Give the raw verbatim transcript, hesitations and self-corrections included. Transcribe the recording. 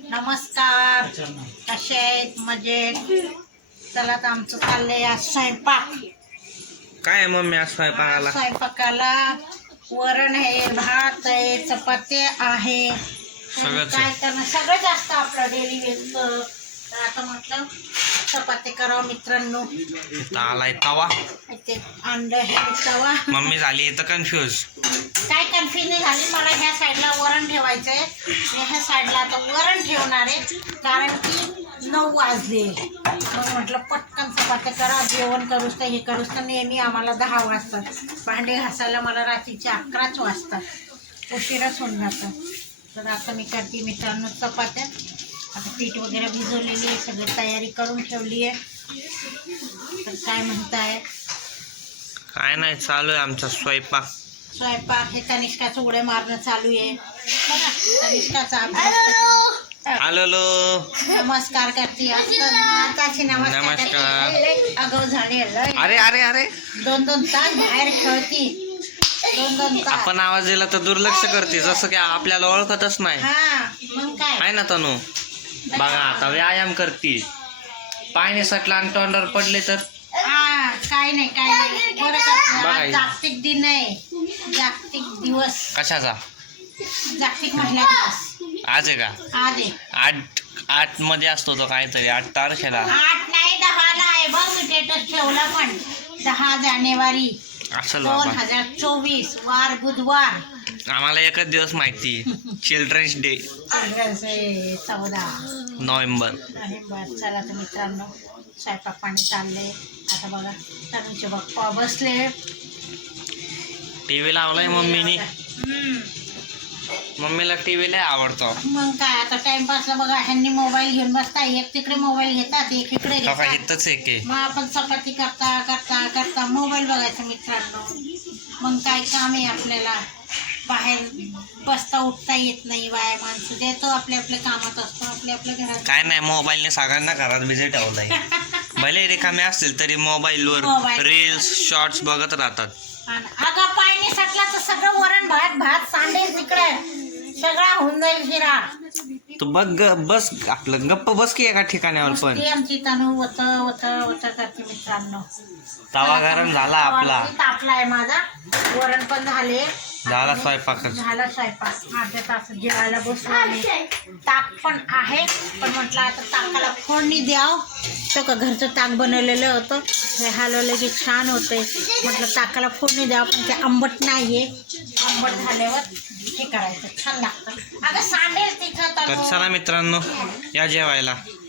नमस्कार, कसे आहेत? मजेत. चला तर आमचं चाललंय आज स्वयंपाक. काय आहे मम्मी आज स्वयंपाकाला? स्वयंपाकाला वरण आहे, भात आहे, चपाती आहे. सगळंच काय आहे. करणं, सगळं जास्त आपलं डेली वेजचं. तर आता म्हटलं चपाती करावं मित्रांनो. इथं आलाय तवा. ते अंड हे तवा. मम्मी झाली इथं कन्फ्यूज. काय कन्फ्युजन झाली, मला ह्या साईडला वरण ठेवायचंय आणि ह्या साईडला आता वरण ठेवणार आहे, कारण की नऊ वाजले. मग म्हटलं पटकन चपात्या करा, जेवण करूच तर हे करूच तर नेहमी आम्हाला दहा वाजतात. भांडे घासायला मला रात्रीचे अकराच वाजतात, उशिराच होऊन जातं. तर आता मी करते मित्रांनो चपात्या. आता पीठ वगैरे भिजवलेली आहे, सगळी तयारी करून ठेवली आहे. तर काय म्हणताय? काय नाही, चालू आहे आमचा स्वयंपाक. स्वयंपाक हे तनिष्काचं उड्या मारणं चालू आहे. बघा तनिष्काचा अभ्यास. हॅलो नमस्कार करते असतं आताची नमस्कार नमस्कार. करते. अगाऊ झाली लय. अरे अरे अरे दोन दोन तास बाहेर खेळती, दोन दोन तास. आपण आवाज दिला तर दुर्लक्ष करते, जसं की आपल्याला ओळखतच नाही. हा मग काय आहे ना तनू? बघा आता व्यायाम करते, पायने सटला आणि तोंडावर पडले तर हा काय नाही काय नाही बरं करते. बघा. आज जागतिक दिन आहे, जागतिक दिवस, कशाचा? जागतिक महिला दिवस आज आहे का? आज आहे. आठ आठ मध्ये असतो तो काहीतरी, आठ तारखेला. आठ नाही दहाला आहे बघ, मी स्टेटस ठेवला पण. दहा जानेवारी असेल दोन बाबा, हजार चोवीस वार बुधवार. आम्हाला एकच दिवस माहिती, चिल्ड्रन्स डे अठराशे चौदा नोव्हेंबर. नोव्हेंबर. चला तर मित्रांनो स्वयंपाक पाणी चाललंय. आता बघा तनुचे बाप्पा बसले, टीव्ही लावलाय मम्मीनी. हम्म. मम्मीला टीव्ही लय आवडतो. मग काय आता टाइमपासला बघा ह्यांनी मोबाईल घेऊन बसता, एक तिकडे मोबाईल घेतात एक इकडे बघा घेतात. इथंच एक आहे. मग आपण चपाती करता करता करता मोबाईल बघायचा मित्रांनो. मग काय काम आहे आपल्याला, बाहेर बसता उठता येत नाही. बाया माणसं देतो आपल्या आपल्या कामात असतो, आपल्या आपल्या घरात. काय नाही, मोबाईलने सगळ्यांना घरात बिझी ठेवलंय. भले रिकामे असतील तरी मोबाईलवर मोबाईल. रील्स शॉर्ट्स बघत राहतात. आणि अगा पायने सटला तर सगळं वरण भात भात सांडेल तिकडे, सगळा होऊन जाईल शिरा. तू बघ ग- बस आपलं गप्प बस की एका ठिकाणावर. पण ती आमची तनू वत वत वत करते मित्रांनो. तवा गरम झाला आपला, तापलाय माझा, वरण पण झाले. झाला स्वयंपाकच. झाला स्वयंपाक. अर्ध्या तास जेवायला बसलो आम्ही. ताक पण आहे, पण म्हटलं आता ताकाला फोडणी द्याव. तो का घरचं ताक बनवलेलं होतं, हे हलवलं की छान होतंय. म्हटलं ताकाला फोडणी द्यावं, पण ते आंबट नाहीये. आंबट झाल्यावर हे करायचं, छान लागतं. अगं सांडेल तिथं तर तनू. चला मित्रांनो, या जेवायला.